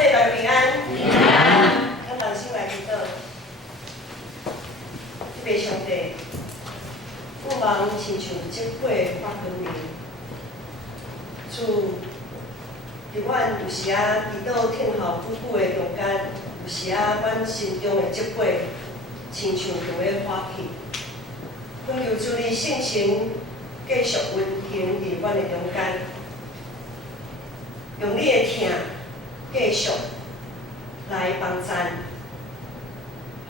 这大家平安。平安。咱同心来祈祷，特别上帝，不忙亲像即火发光明，主，伫阮有时啊祈祷听候久久的中间，有时啊阮心中的即火，亲像就要化去。恳求主你圣神继续运行伫阮的中间，用你的听继续来帮助，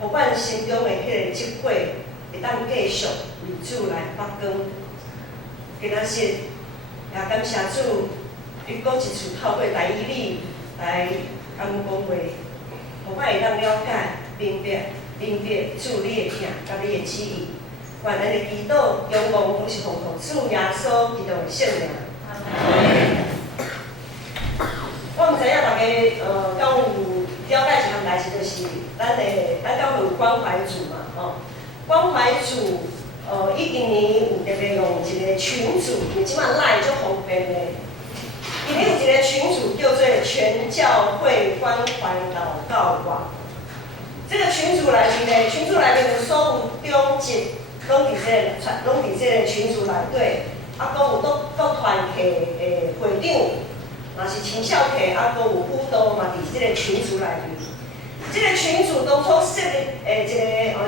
互阮心中的迄个即火会当继续为主来发光。今仔日也感谢主，你搁一次透过台语里来甲阮讲话，互我会当了解、明白主你的听甲你的旨意。愿咱的祈祷、仰望都是奉主耶稣基督的圣名。我毋知影大家敢有了解一项代志，就是咱教会有关怀组嘛，关怀组伊今年有特别用一个群组，因为即摆赖足方便的。今年有一个群组叫做全教会关怀祷告网。这个群组内面有所有中级。拢伫这个群组内底，啊，搁有各团契的会长，若是青少契，啊，搁有辅导嘛，伫这个群组内面。这个群组当初设立一个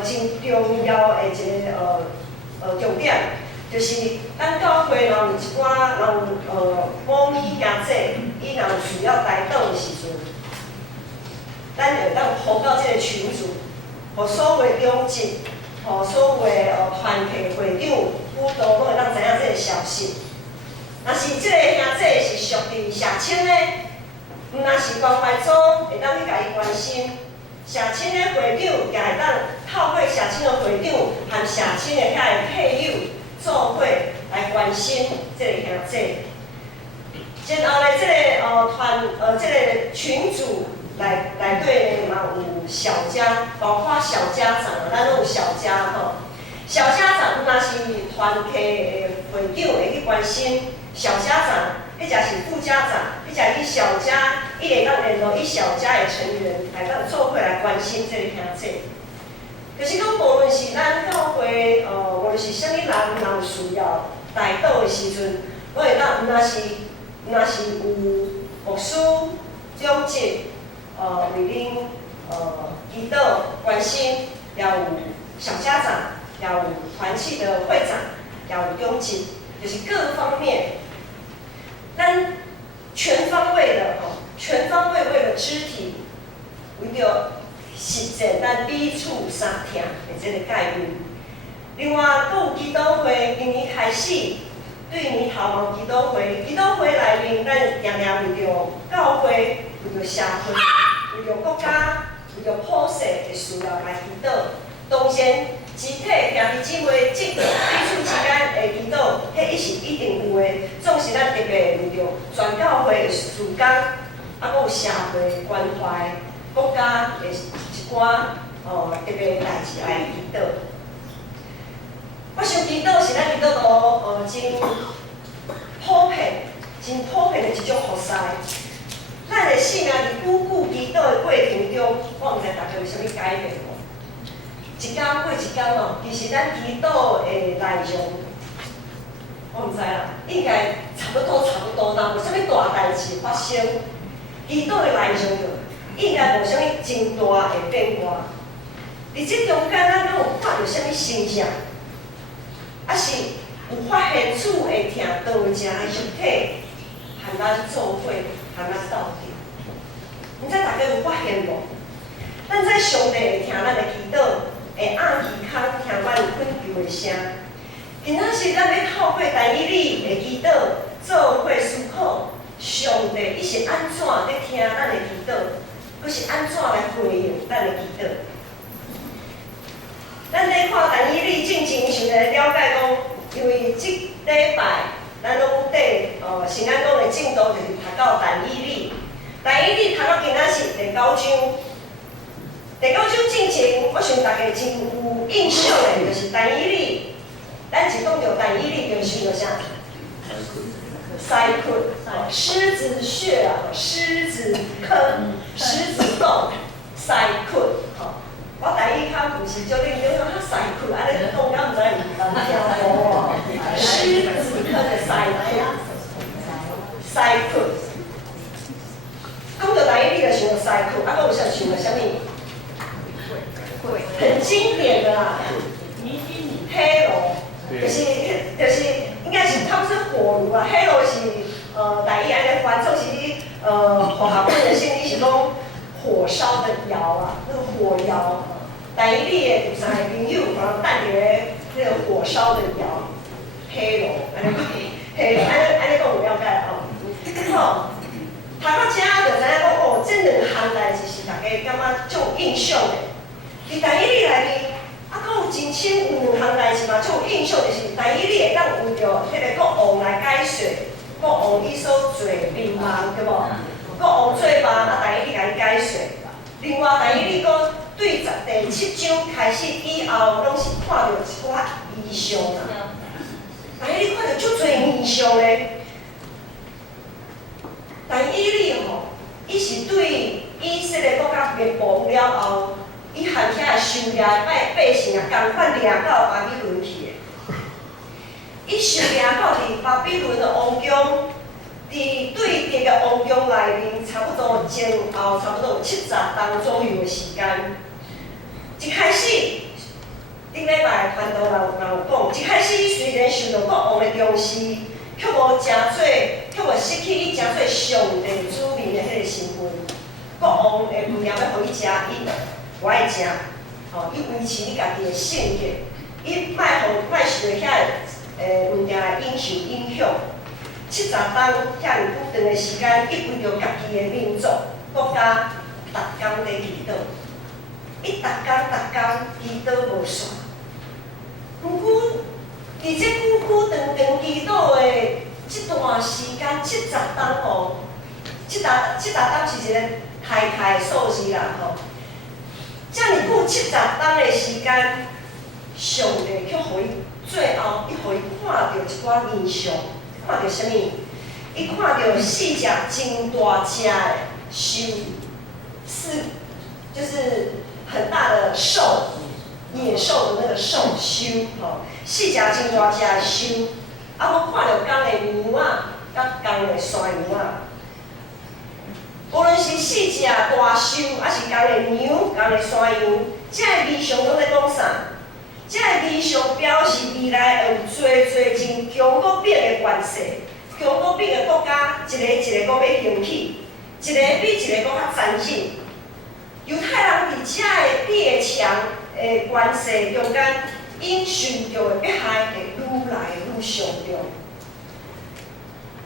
真重要的一个重点，就是咱教会若有一寡母咪兄姐，伊若有需要台祷的时阵，咱会当放到这个群组，互所有中级。所有的团契会长、辅导，拢会当知影这个消息。若是这个兄弟是属于社青的，毋若是关怀组，会当去甲伊关心。社青的会长也会当透过社青的会长和社青的遐个配友做伙来关心这个兄弟。然后呢，这个这个群组。内底嘛有小家，包括小家长啊，咱拢有小家吼。小家长若是团契的会长会去关心小家长，或者是副家长，或者伊小家，伊会当联络伊小家的成员来当做伙来关心这个兄弟。就是讲，无论是咱教会无论是啥物人若有需要代祷的时阵，我会当若是有牧师、长职。为恁祈祷关心，也有小家长，也有团契的会长，也有中职，就是各方面，咱全方位为了肢体，为着实践咱彼此相听的这个概念。另外，佫有祈祷会，今年开始对年头有祈祷会，祈祷会内面咱常常为着教会，为着社会。为着国家、为着普世的需要来祈祷，当然集体兄弟姊妹彼此之间的祈祷，迄是一定有的。总是咱特别为着全教会的事工，啊，佫有社会关怀、国家的一寡特别代志来祈祷。我想祈祷是咱祈祷都真普遍的一种服侍。咱的性命伫久久祈祷的过程中，我毋知大家有啥物改变无？一天过一天其实咱祈祷的内容，我毋知啦，应该差不多，但无啥物大代志发生。祈祷的内容应该无啥物真大的变化。伫这中间，咱敢有看到啥物现象？还是有发现主会听道者的肉体，和咱做伙？和咱斗阵，毋知大家有发现无？咱在上帝会听咱的祈祷，会按耳孔听阮恳求的声。今仔日咱要透过台语里的祈祷，做伙思考，上帝伊是安怎咧听咱的祈祷，佮是安怎来回应咱的祈祷。咱咧看台语里进前想来了解讲，因为即礼拜。咱拢缀新安宫的进度就是读到台语里，台语里读到今仔日第9章。第9章进前，我想大家真有印象的，就是台语里。咱一讲到台语里，就想到啥？塞困，狮子穴啊，狮子坑，狮子洞，塞困，我第一较不是少认真，我塞困，安尼讲，敢唔知有人听无哦？狮子坑的塞困，塞困。讲到第一，你就想到塞困，啊，我有想想到什么？很经典的啦，黑楼，就是应该是他们是火炉啊，黑楼是第一安尼翻，就是学校本的心理是讲火烧的窑啊，那个火窑。第一你的第三个朋友可能带着那个火烧的窑，黑楼，安尼黑楼，安尼讲有了解哦。好，读到遮就知影讲哦，这两项代志是大家感觉足有印象的。伫第一日内面，啊，佫有真深有两项代志嘛，足有印象就是第一日会当为着迄个国王来解说，国王伊所做民望对无？国王做梦啊，第一日甲伊解说。另外第一日佫对第7章开始以后，拢是看到一寡异象啦。第一日看到足侪异象咧。第一日吼，伊是对以色列国家灭亡了后。伊含遐个收掠百姓啊，共款掠到巴比伦去的。伊收掠到伫巴比伦的王宫，伫对敌个王宫内面，差不多前后差不多有70天左右的时间。一开始，顶礼拜传道人有讲，一开始伊虽然受到国王的重视，却无失去伊真做上帝子民的迄个身份。国王会不要互伊食伊。我爱食，伊维持你家己的性格，伊莫受到遐物件的影响。70天遐尼久长的时间，伊为着家己的民族、国家，逐工在祈祷。伊逐工祈祷无煞。毋过，伫这久长祈祷的这段时间，70天吼，70天是一个大的数字啦吼。遮尔久70天的时间，上帝却互伊最后，伊互伊看到一寡异象，看到啥物？伊看到4只真大只的兽，就是很大的兽，野兽的那个兽吼，4只真大只的兽，啊，我看到公的牛仔，甲公的山羊仔。无论是4只大兽，还是公的牛、公的山羊，这个异象拢在讲啥？这个异象表示未来会有真强国变的元势，强国变的国家，一个一个国要兴起，一个比一个国较残忍。犹太人伫遮的列强的元势中间，因受到的迫害会愈来愈严重。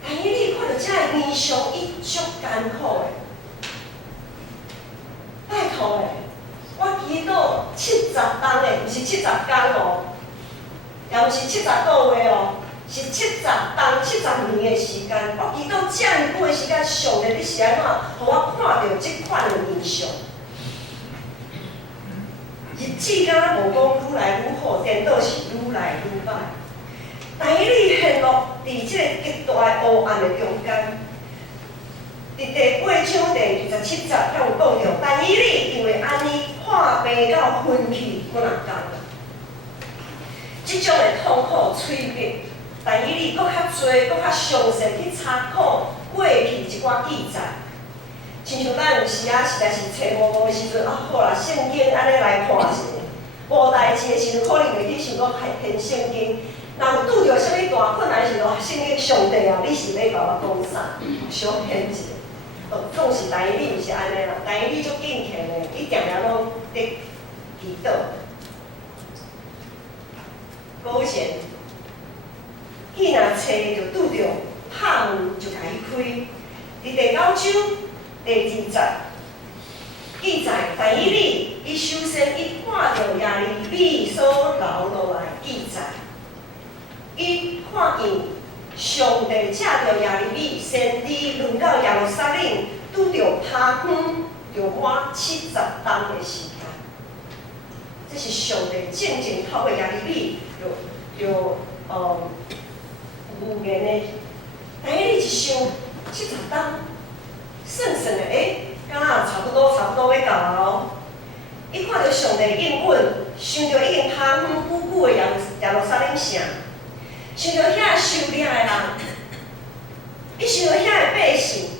但是你看到这个异象，伊足艰苦的。拜托诶，我祈祷70天诶，毋是70天哦，也毋是70个月哦，是70天、70年诶时间。我祈祷遮尔久诶时间，上帝你是安怎，互我看到即款诶异象？日子敢若无讲愈来愈好，颠倒是愈来愈歹。但伊你陷落伫即个极大诶黑暗诶中间。伫第8章第27节，才有讲到，但以理因为安尼破病到昏去几若天，即种的痛苦催逼，但以理搁较多、搁较详细去查考过去一寡记载。亲像咱有时啊，实在是找无的时阵，啊好啦，圣经安尼来看一下，无代志的时阵，可能会去想讲偏圣经。若有拄着啥物大困难的时阵，圣经上帝啊，你是要甲我讲啥？小偏一下。总是第一日毋是安尼啦，第一日足敬虔的，伊定定拢伫祈祷。果然，伊若找着拄着拍门就甲伊开。伫第9章第2节记载，第一日伊首先伊看到亚利米所留落来记载，伊看见。上帝借着亚利米先知轮到耶路撒冷，拄着拍远，就满70天的时间。这是上帝渐渐透过亚利米，就预言的。但是你一想70天，算算的，敢若差不多要到咯。伊看到上帝应允，想到已经趴远久久的耶路撒冷城，想到遐受掠的人，伊想到遐的百姓，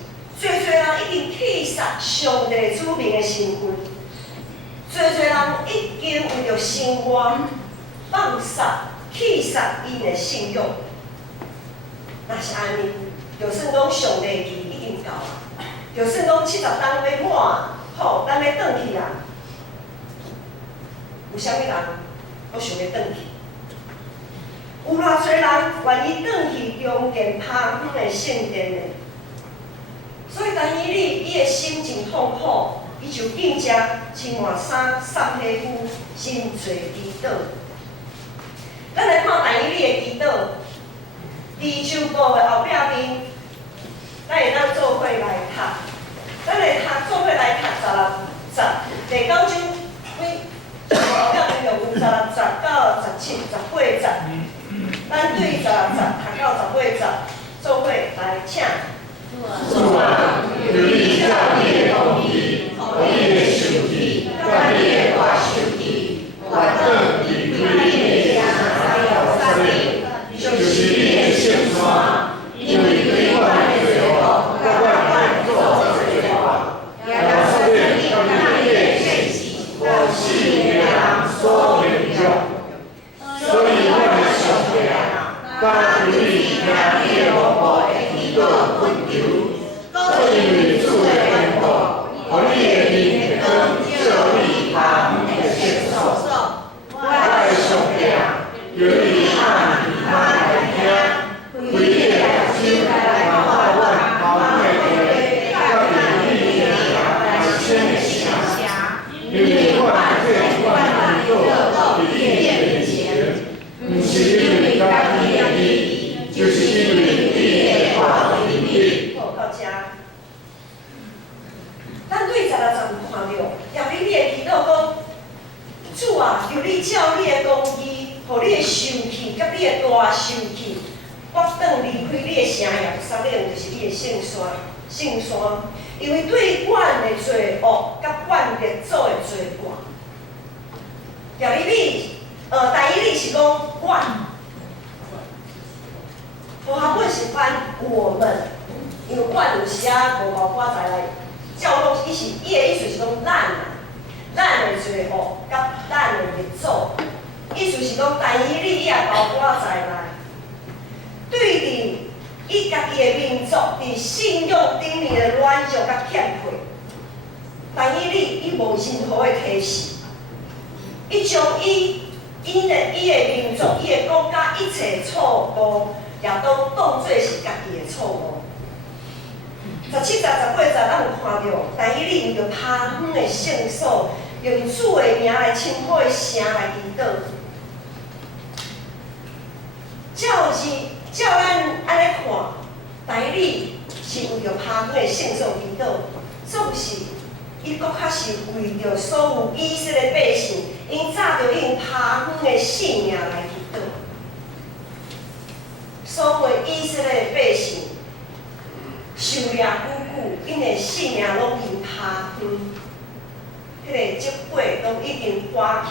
侪人已经弃杀上帝子民的身份，侪人已经为着生活放杀、弃杀因的信仰。若是安尼，就算讲上帝期已经到啊，就算讲70天要满，好，咱要转去啊。有啥物人阁想要转去？有偌侪人愿意转去重建趴远的圣殿呢？所以但以理伊的心真痛苦，伊就紧只穿换衫、散皮肤，真侪祈祷。咱来看但以理的祈祷，第周报的后壁面，咱会当做伙来读。咱来读做伙来读第9章后壁面就有16、19、17、18节。咱对16、读到18节，做伙来请。主啊，求你叫你的公义，互你的受气，甲你的话受气，我等离开你的家还有山岭，就是你的圣山，因为对我的罪恶，甲我做罪恶，也要说你甲你的信息，我是你的人所领受。所以我的上帝啊，但求你听你的罗卜的祈祷恳求。因为主的缘故，互你的面光照你他们的圣所。我的上帝啊，求你按耳来听，开你的眼睛来看我后面的甲你的来生的城，因为我这我来到你的面前，不是因为家己的义，就是因为你的话的义。咱对16、15看到，耶利米的祈祷讲：主啊，求你照你的公义，互你的受气，甲你的大受气，我转离开你的城耶路撒冷，就是你的圣山，因为对阮的罪恶，甲阮列祖的罪过。耶利米，但以理是讲阮，和合本是翻我们，因为阮有时啊无包括在内。照讲，伊的意思是讲咱的罪恶，甲咱的列祖，意思是讲，但以理伊也包括在内。对伫伊家己的民族伫信仰顶面的软弱甲欠缺，但以理伊无任何的提示，伊将伊的民族、伊的国家一切错误，也都当作是家己的错误。17节、18节，咱有看到，但以理为着趴远的圣所，用主的名来称呼的城来祈祷。照咱安尼看，但以理是为着趴远的圣所祈祷，总是伊搁较是为着所有以色列百姓，因早就用趴远的性命来祈祷。所有以色列百姓。受掠久久，因的性命拢因趴远，迄个结果拢已经刮去。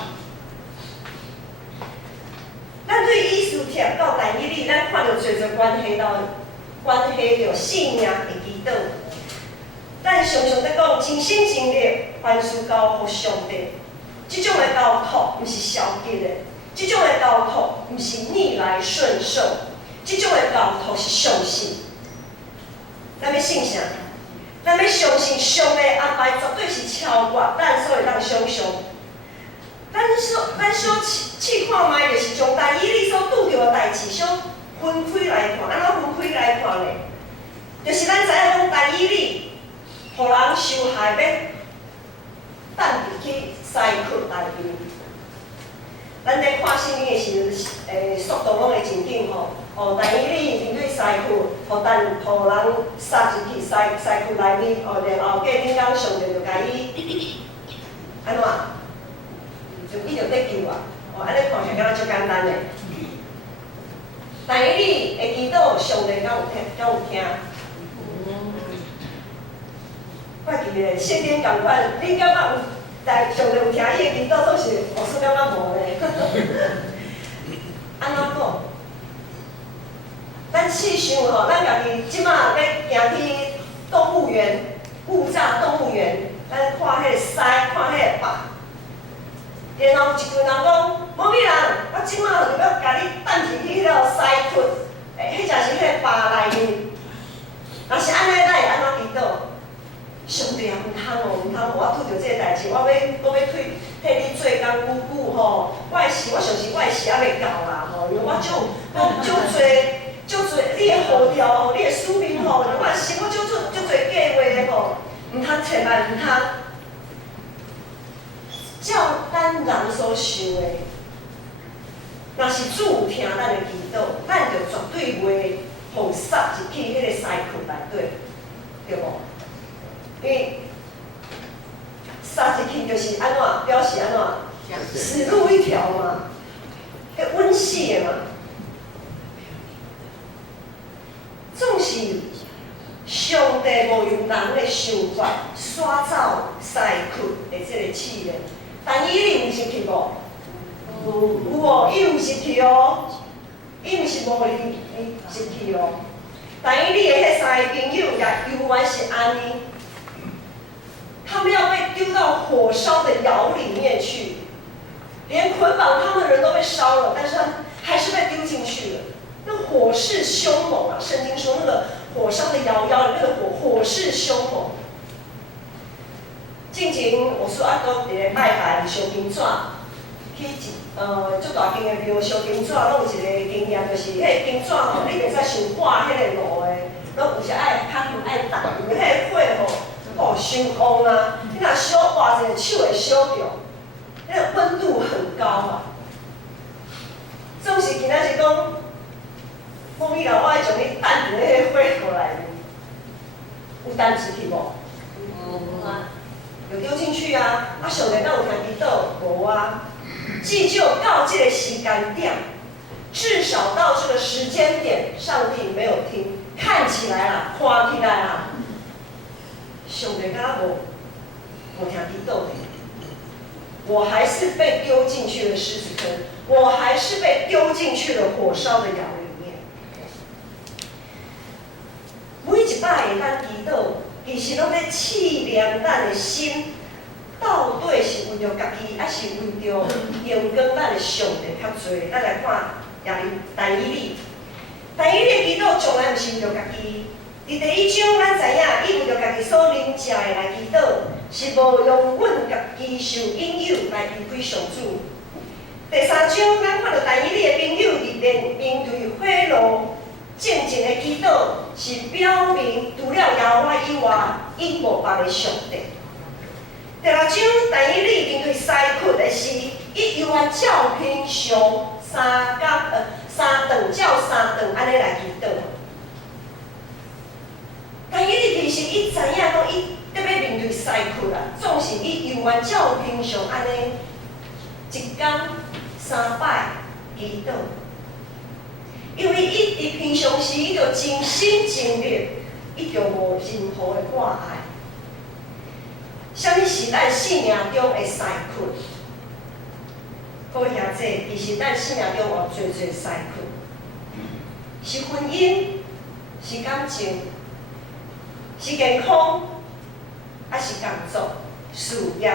咱对以斯帖到但以理，咱看到侪关系到性命的祈祷。咱常常在讲真心真力，凡事交互上帝。这种的交托毋是消极的，这种的交托毋是逆来顺受，这种的交托是相信。咱要信啥？咱要相信上帝安排绝对是超越咱所会当想象。咱小试看卖，就是将但以理所拄着的代志，小分开来看，安怎分开来看呢？就是咱知影讲但以理，互人受害要等入去西窟内面。咱在看圣经的时候，速度拢会真紧吼。但以理面对西窟，互人杀入去西窟内面，然后隔天上帝就甲伊安怎？就伊就得救啊！安尼看起来敢若足简单嘞。但是你会祈祷，上帝敢有听？怪奇嘞，圣经共款，你感觉有上帝有听伊的祈祷，总是牧师感觉无咧。安怎讲？咱试想吼，咱家己即马要行去动物园、木栅动物园，咱看迄个狮，看迄个豹。然后一群人讲，某某人，我即马就要甲你带去迄个狮窟，迄就是迄个豹内面。若是安尼，咱会安怎祈祷？上帝啊，毋通哦，毋通互我拄着即个代志，我要替你做工久久吼。我的事，我相信我的时还未到啦吼，因为我足多你的号召吼，你的使命吼，我的心我足多计划的吼，毋通千万毋通。照咱人所想的，若是主有听咱的祈祷，咱就绝对袂互杀入去迄个狮窟内底，对无？因为杀入去就是安怎表示安怎，死路一条嘛，迄稳死的嘛。总是上帝无用人的想法刷走狮窟的这个试验。但伊有入去无？有哦，伊有入去哦，伊毋是无入去哦。但伊你的迄三个朋友也犹原是安尼，他们要被丢到火烧的窑里面去，连捆绑他们的人都被烧了，但是他们还是被丢进去了。那火势凶猛啊！圣经说那个火烧的窑里那个火势凶猛。进前，我说阿哥伫个拜拜烧金纸，去足大间的庙烧金纸，拢有一个经验，就是迄个金纸吼，你袂使伤破迄个炉的，拢有时爱较爱打，因为迄个火吼，伤旺啊！你若烧破者，手会烧着，那个温度很高啊。总是今仔是讲，某某人我爱将你弹入迄个火炉内面，有弹入去无？有啊。有丢进去啊！上帝敢有听祈祷？无啊！至少到这个时间点，至少到这个时间点，上帝没有听，看起来啦，看起来啦，上帝敢无听祈祷的。我还是被丢进去了狮子坑，我还是被丢进去了火烧的窑里面。每一摆会当祈祷。其实拢咧试验咱的心，到底是为着家己，还是为着荣光咱的上帝较侪？咱来看但以理的祈祷从来毋是为着家己。伫第一章，咱知影，伊为着家己所啉食的来祈祷，是无用阮家己受引诱来离开上主。第三章，咱看到但以理的朋友伫面对火炉。正经的祈祷是表明，除了耶和华以外，伊无别个上帝。第六章，但以理面对狮窟的时，伊犹原照平常三顿照三顿安尼来祈祷。但以理其实伊知影讲，伊得要面对狮窟啦，总是伊犹原照平常安尼，一天3摆祈祷。因为伊伫平常时，伊就真心真力，伊就无任何的挂碍。啥物是咱生命中的狮窟？各位兄弟，其实咱生命中有最狮窟，是婚姻，是感情，是健康，还是工作、事业，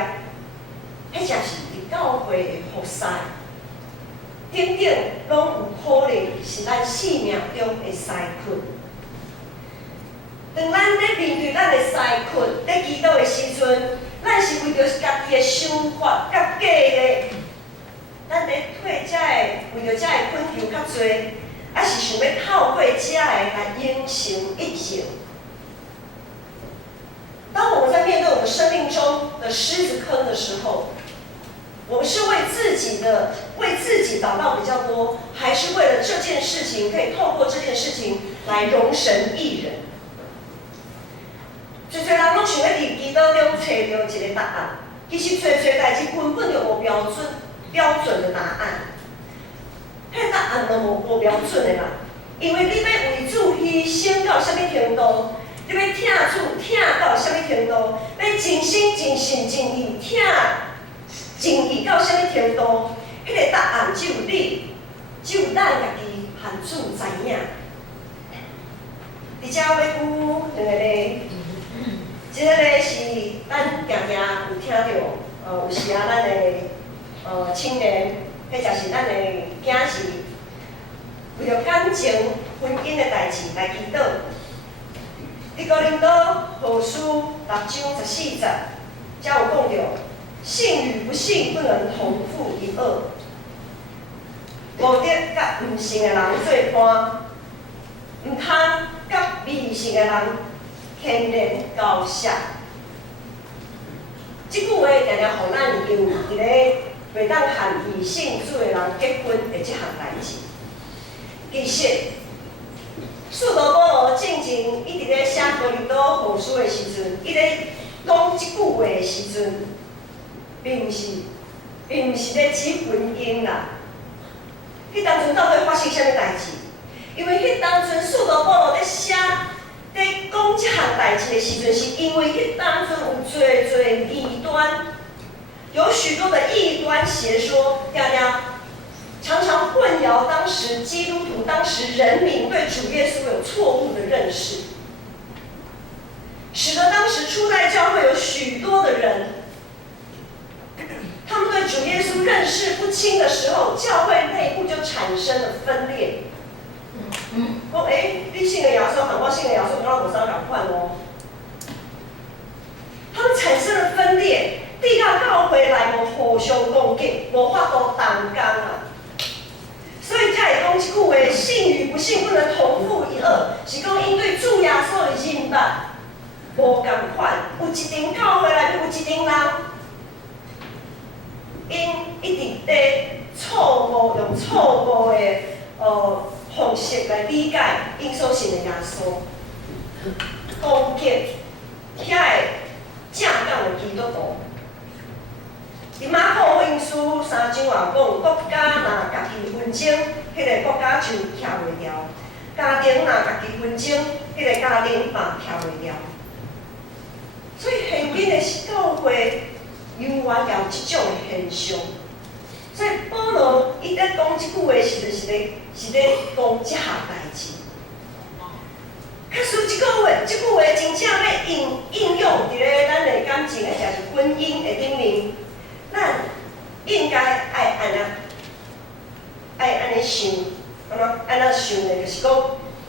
迄才是伫教会的服侍。等等，拢有可能是咱生命中的狮窟。当咱咧面对咱的狮窟，咧祈祷的时阵，咱是为着家己的想法甲价值，咱咧退遮的为着遮的困求较侪，还是想要透过遮的来应承一切。当我们在面对我们生命中的狮子坑的时候，我们是为自己祷告比较多，还是为了这件事情可以透过这件事情来容神益人？最侪人拢想要伫祈祷中找到一个答案，其实找代志根本就无标准的答案。迄答案都无标准的啦。因为你要为主牺牲到什么程度，你要听主听到什么程度，要尽心尽性尽意听尽意到什么程度，迄个答案只有你，只有咱家己和主知影。伫遮要举两个例，一个例是咱常常有听到，有时啊，咱的青年，或者是咱的囝是为了感情、婚姻的代志来祈祷。伫哥林多后书6章14节，才有讲到，信与不信不能同负一軛，无得甲毋信的人做伴，毋通甲未信的人牵连交涉。即句话常常互咱用伫咧袂当和未信主的人结婚的即项代志。其实，使徒保罗正经伊伫咧写哥林多后书的时阵，伊咧讲即句话的时阵，并毋是咧指婚姻啦。迄当阵到底发生啥物代志？因为迄当阵使徒保罗咧写、咧讲即项代志的时阵，是因为迄当阵有侪异端，有许多的异端邪说，常常混淆当时基督徒、当时人民对主耶稣有错误的认识，使得当时初代教会有许多的人，他们对主耶稣认识不清的时候，教会内部就产生了分裂。讲你信了耶稣，和我信了耶稣，敢若无啥共款哦。他们产生了分裂，地下教会内无互相攻击，无法度同工啊。所以才会讲一句话：信与不信不能同负一軛，是讲因对主耶稣的认捌无共款。有一间教会内面有一群人，因一直咧用错误的方式来理解因所信的耶稣，攻击遐个正港的基督徒。伫马可福音书3章也讲，国家若家己纷争，迄个国家就徛袂了；家庭若家己纷争，迄个家庭嘛徛袂了。所以现今的教会永远有即种的现象。所以保罗伊咧讲即句话时，就是咧讲即项代志。确实，即句话真正要应用伫咧咱的感情，或者是婚姻的顶面。咱应该爱安尼想，安怎想呢？就是讲，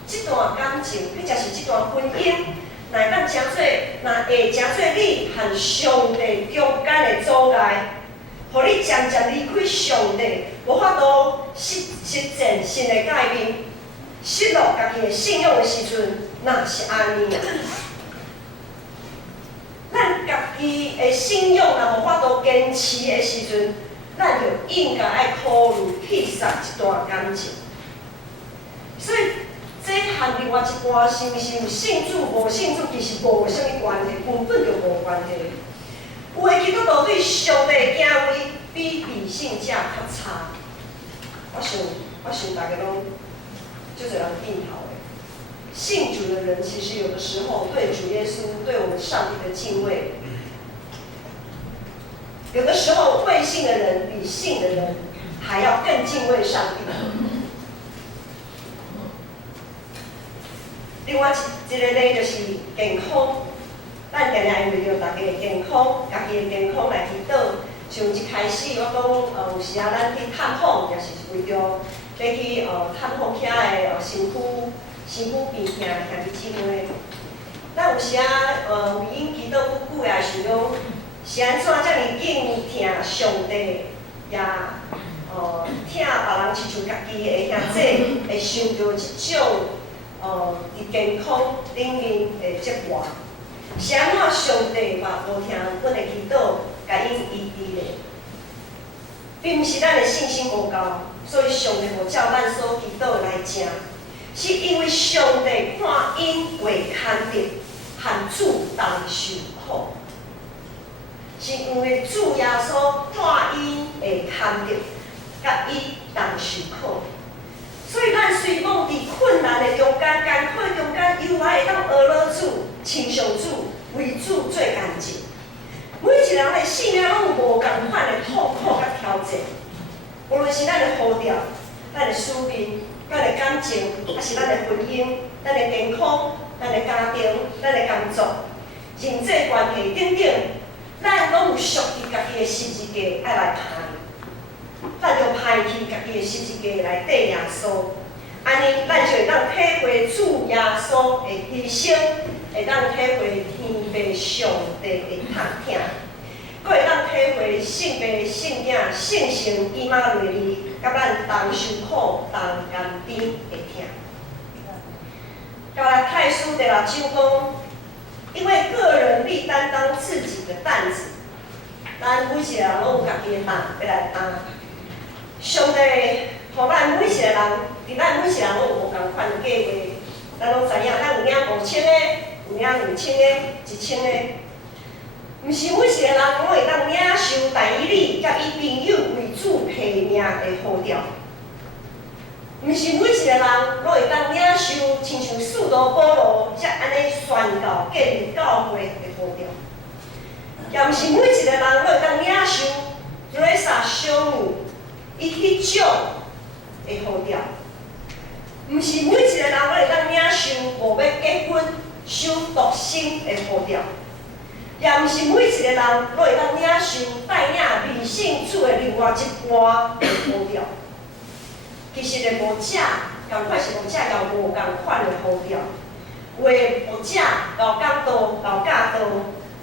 这段感情，或者是这段婚姻，若会真做你和上帝中间的阻碍，互你渐渐离开上帝，无法度实践新的改变，失落家己的信仰的时阵，那是安尼啊。咱家己的信仰若无法度坚持的时阵，咱就应该爱考虑撇煞一段感情。所以，这和另外一半是毋是有信主无信主，其实无啥物关系，根本就无关系。有的基督徒对上帝的敬畏比未信者较差。我想大家拢就这样定头的。信主的人，其实有的时候对主耶稣、对我们上帝的敬畏，有的时候未信的人比信的人还要更敬畏上帝。另外一个呢，就是健康，咱常常为着大家的健康、家己的健康来祈祷。像一开始我讲，有时啊，咱去探访，也是为着要去探访遐的身躯病痛兄弟姊妹，咱有时啊，为因祈祷不久，也想讲是安怎遮尔敬听上帝，也听别人亲像家己的兄弟，会受到即种伫健康顶面的折磨。是安怎上帝嘛无听阮的祈祷，甲因医治咧？并毋是咱的信心无够，所以上帝无照咱所祈祷来成。是因为上帝看因为牵连，和主同受苦，是因为主耶稣看因会牵连，甲伊当受苦。所以咱虽讲伫困难的中间、艰苦的中间，又还会当学老主、亲像主、为主做干净。每一个人的生命拢有无共款的痛苦甲挑战，无论是咱的呼召、咱的使命、咱的感情，还是咱的婚姻、咱的健康、咱的家庭、咱的工作、人际关系等等，咱拢有属于家己的十字架爱来攀，咱就攀去家己的十字架来缀耶稣，安尼咱就会当体会主耶稣的牺牲，会当体会天父上帝的拍疼，佫会当体会圣父、圣子、圣神以马内利，甲咱同受苦、同甘甜的疼。加拉太书第6章讲，因为个人必担当自己的担子，咱每一个人拢有家己的担要来担。上帝互咱每一个人，伫咱每一个人拢有无共款的计划，咱拢知影，咱有领5000个，有领2000个、1000个，毋是每一个人拢会当领受但以理甲伊朋友为主陪命的呼召。毋是每一个人拢会当领受，亲像使徒保罗才安尼宣告建立教会的呼召，也毋是每一个人拢会当领受瑞莎小女伊迄种的呼召，毋是每一个人拢会当领受无要结婚、守独身的呼召，也毋是每一个人拢会当领受带领人性主的另外一半的呼召。其实的牧者，共款是牧者有无共款的呼召。有的牧者有讲道、有教导；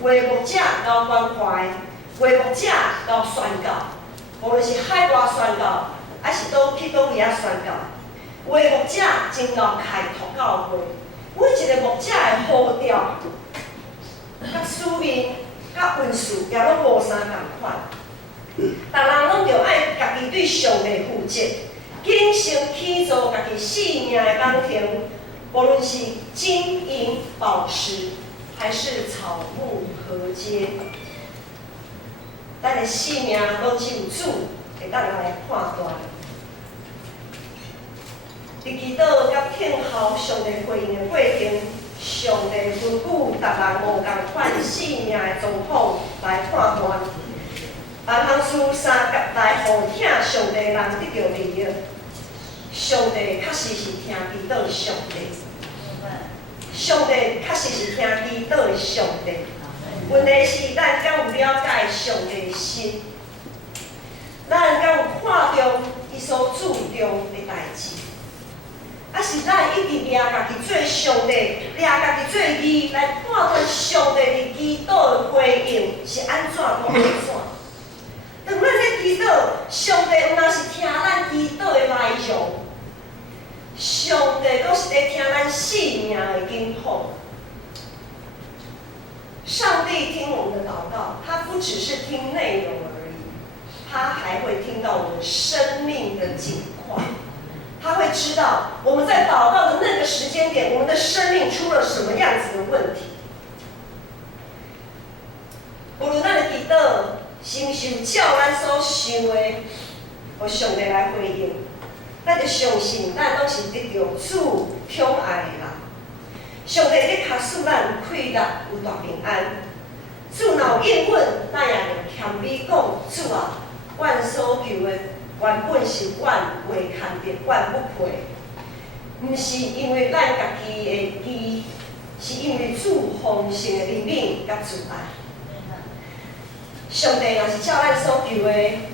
有的牧者有关怀；有的牧者有宣告。无论是海外宣告，还是倒去倒位啊宣告。有的牧者真有开拓教会。每一个牧者的呼召、甲使命、甲运势也拢无相共款。逐人拢着爱家己对上帝负责。谨慎去做家己生命的工程，无论是金银宝石，还是草木禾秸，咱的生命拢只有主会当来判断。伫祈祷甲听候上帝回应的过程，上帝分据逐人无共款生命的状况来判断。万项事三角来互听上帝人得到利益。上帝确实是听祈祷的上帝，上帝确实是听祈祷的上帝。问题是，咱敢有了解上帝的心？咱敢有看重伊所注重的代志？还是咱一直掠家己做上帝，掠家己做义，来判断上帝伫祈祷的回应是安怎无安怎？当咱在祈祷，上帝毋但是听咱祈祷的内容，上帝阁是在听咱生命的景况。上帝听我们的祷告，他不只是听内容而已，他还会听到我们生命的景况。他会知道我们在祷告的那个时间点，我们的生命出了什么样子的问题。无论咱的祈祷是毋是照咱所想的，互上帝来回应，咱就相信咱拢是得到主宠爱的人。上帝咧卡使咱有快乐，有大平安。主若有应允，咱也着谦卑讲：主啊，阮所求的原本是阮未看得，阮不配。毋是因为咱家己的义，是因为主丰盛的怜悯甲慈爱。上帝若是照咱所求的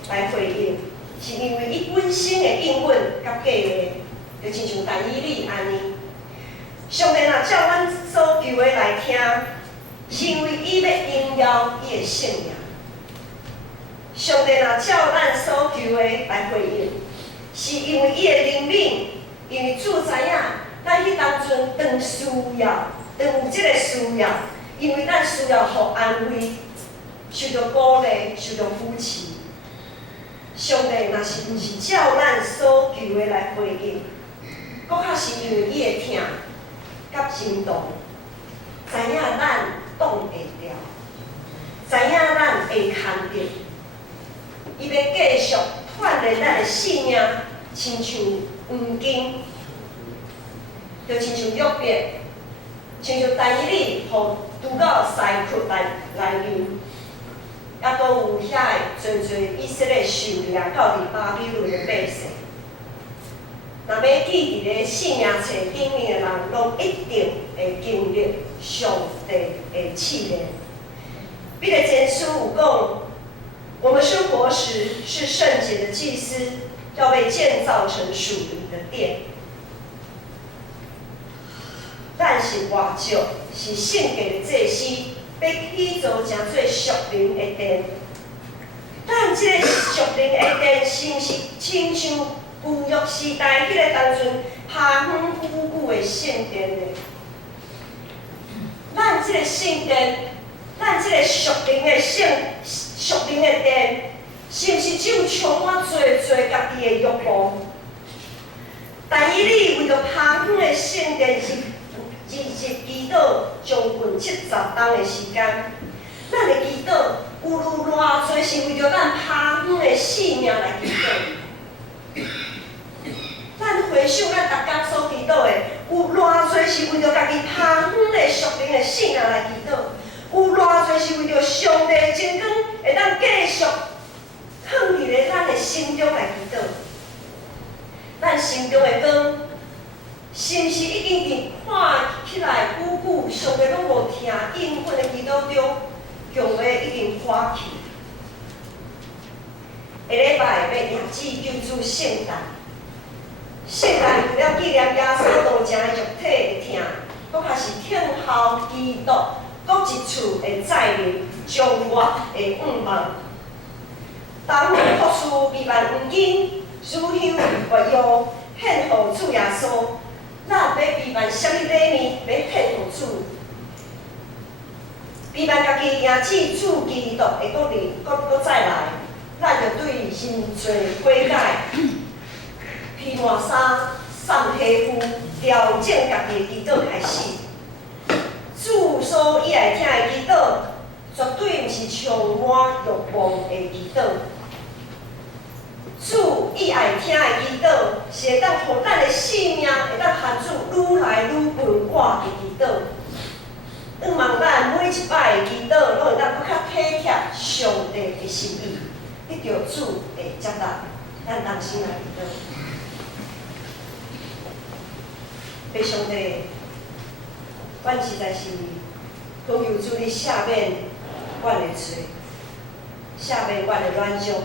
来回应，是因为伊本身的应允甲计划，就亲像但以理安尼。上帝若照咱所求的来听，是因为伊要荣耀伊的圣名。上帝若照咱所求的来回应，是因为伊的怜悯，因为主知影咱迄当阵当需要，当有即个需要，因为咱需要互安慰。受到鼓励，受到扶持。上帝若是毋是照咱所求的来回应，搁较是因为伊的疼甲心动，知影咱挡袂了，知影咱会牵着，伊要继续锻炼咱的性命，亲像黄金，就亲像玉璧，亲像但以理，互拄到西窟内面，也阁有遐个侪以色列受掠到伫巴比伦的百姓。若要记伫咧性命册顶面的人，拢一定会经历上帝的试炼。彼得前书有讲，我们是活石，是圣洁的祭司，要被建造成属灵的殿。咱是外族，是圣洁的祭司，要起造成做属灵的殿。咱这个属灵的殿，是毋是亲像旧约时代迄个当阵爬远久久的圣殿呢？咱这个圣殿，咱这个属灵的殿，是毋是只有充满侪家己的欲望？但以理为着爬远的圣殿日祈祷将近70天的时间，咱的祈祷有偌侪是为着咱爬远的性命来祈祷。咱回想咱逐天所祈祷的，有偌侪是为着家己爬远的属灵的性命来祈祷，有偌侪是为着上帝真光会当继续放伫咧咱的心中来祈祷。咱心中的光，是毋是已经伫看起来久，上帝拢无听应允的祈祷中，强要已经花去？下礼拜要迎子救主圣诞。圣诞为了纪念耶稣道成的肉体会疼，搁较是听候基督搁一次会再临，将我的盼望。当福赐美万黄金，乳香月药，献互主耶稣。咱要美万啥物礼物要献互主？美万家己迎子主基督会搁再来，咱就对人罪悔改。披麻衫、送皮肤，调整家己的祈祷开始。主所喜爱听的祈祷，绝对毋是充满欲望的祈祷。主喜爱听的祈祷，是会当互咱的性命会当含主愈来愈繁华的祈祷。盼望咱每一摆的祈祷，拢会当搁较体贴上帝的心意，得到主的接纳。咱同心来祈祷。父上帝，阮实在是恳求主你赦免阮的罪，赦免阮的软弱。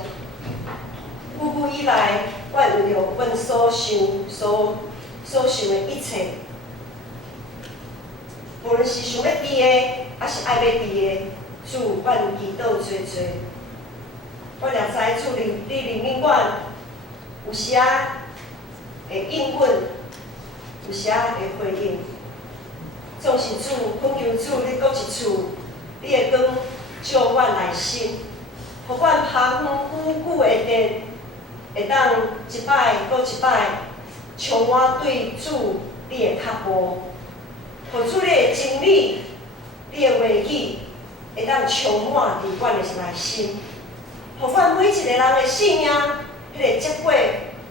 久以来，阮为着阮所想的一切，无论是想要伫的，还是爱要伫的，主，阮祈祷多。阮也知主你怜悯阮，有时啊会应允。有时啊会回应，总是主恳求主，你搁一次，你的光照阮内心，互阮爬远久的殿，会当一摆搁一摆充满对主你的脚步，互主你的真理、你的话语会当充满伫阮的内心，互阮每一个人的性命，迄个结果，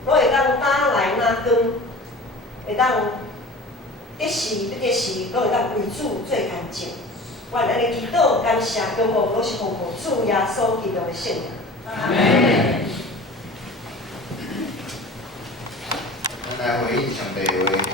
拢会当打来哪光。会当得时不得时，拢会当为主做干净。阮安尼祈祷、感谢、仰望，拢是奉主耶稣基督的圣名。阿门。咱来回应上帝的话。